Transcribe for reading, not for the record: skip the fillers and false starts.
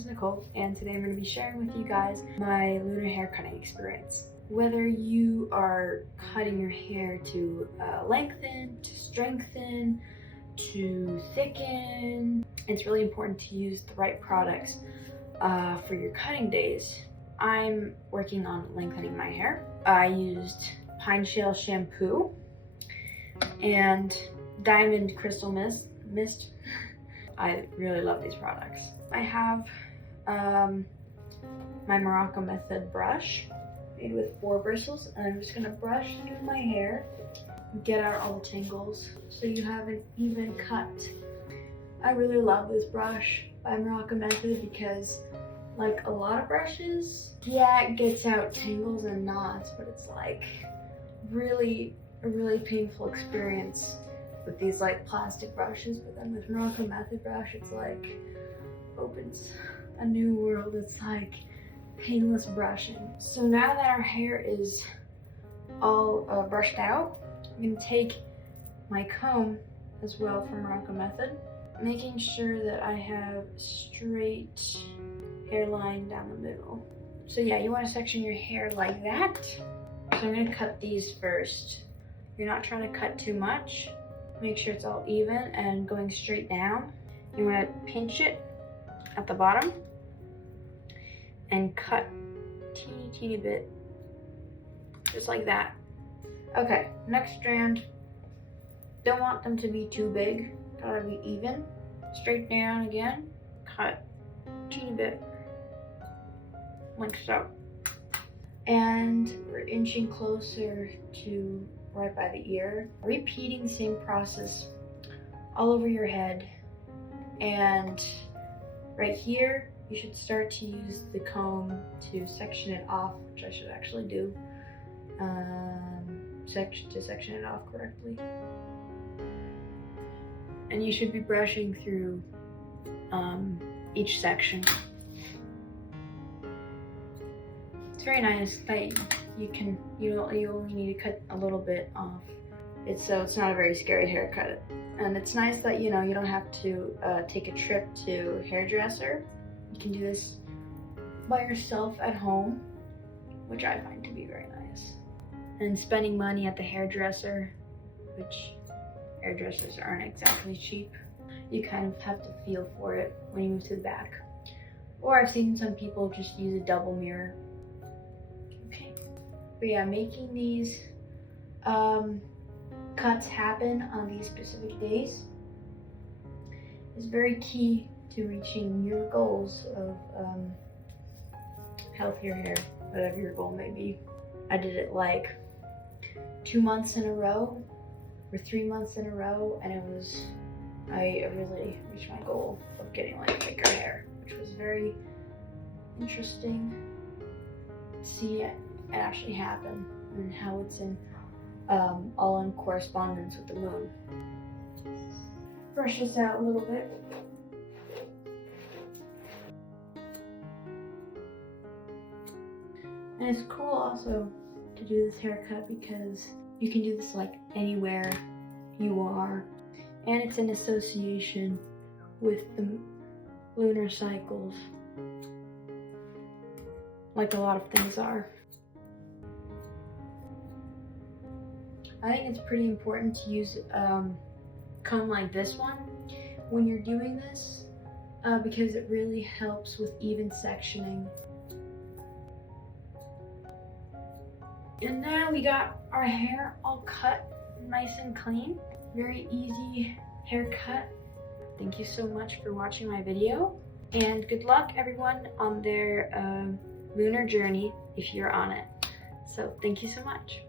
is Nicole, and today I'm going to be sharing with you guys my Lunar hair cutting experience. Whether you are cutting your hair to lengthen, to strengthen, to thicken, it's really important to use the right products for your cutting days. I'm working on lengthening my hair. I used pine shell shampoo and diamond crystal mist. I really love these products. I have my Morocco method brush made with 4 bristles, and I'm just gonna brush through my hair, get out all the tangles so you have an even cut. I really love this brush by Morocco method because, like a lot of brushes, yeah, it gets out tangles and knots, but it's like a really painful experience with these like plastic brushes. But then with Morocco method brush, it's like opens a new world. It's like painless brushing. So now that our hair is all brushed out, I'm gonna take my comb as well from Morocco method, making sure that I have straight hairline down the middle. So yeah, you want to section your hair like that. So I'm gonna cut these first. You're not trying to cut too much. Make sure it's all even and going straight down. You want to pinch it at the bottom and cut teeny bit, just like that. Okay, next strand. Don't want them to be too big. Gotta be even. Straight down again. Cut teeny bit, like so. And we're inching closer to right by the ear. Repeating the same process all over your head. And right here, you should start to use the comb to section it off, which I should actually do, to section it off correctly. And you should be brushing through each section. It's very nice that you only need to cut a little bit off. It's not a very scary haircut. And it's nice that you don't have to take a trip to a hairdresser. You can do this by yourself at home, which I find to be very nice. And spending money at the hairdresser, which hairdressers aren't exactly cheap, you kind of have to feel for it when you move to the back. Or I've seen some people just use a double mirror. Okay, but yeah, making these cuts happen on these specific days is very key to reaching your goals of healthier hair, whatever your goal may be. I did it like 2 months in a row or 3 months in a row, and I really reached my goal of getting like thicker hair, which was very interesting to see it actually happen and how it's all in correspondence with the moon. Brush this out a little bit. And it's cool also to do this haircut because you can do this like anywhere you are, and it's in association with the lunar cycles, like a lot of things are. I think it's pretty important to use a comb like this one when you're doing this because it really helps with even sectioning. And now we got our hair all cut nice and clean. Very easy haircut. Thank you so much for watching my video, and good luck everyone on their lunar journey if you're on it. So thank you so much.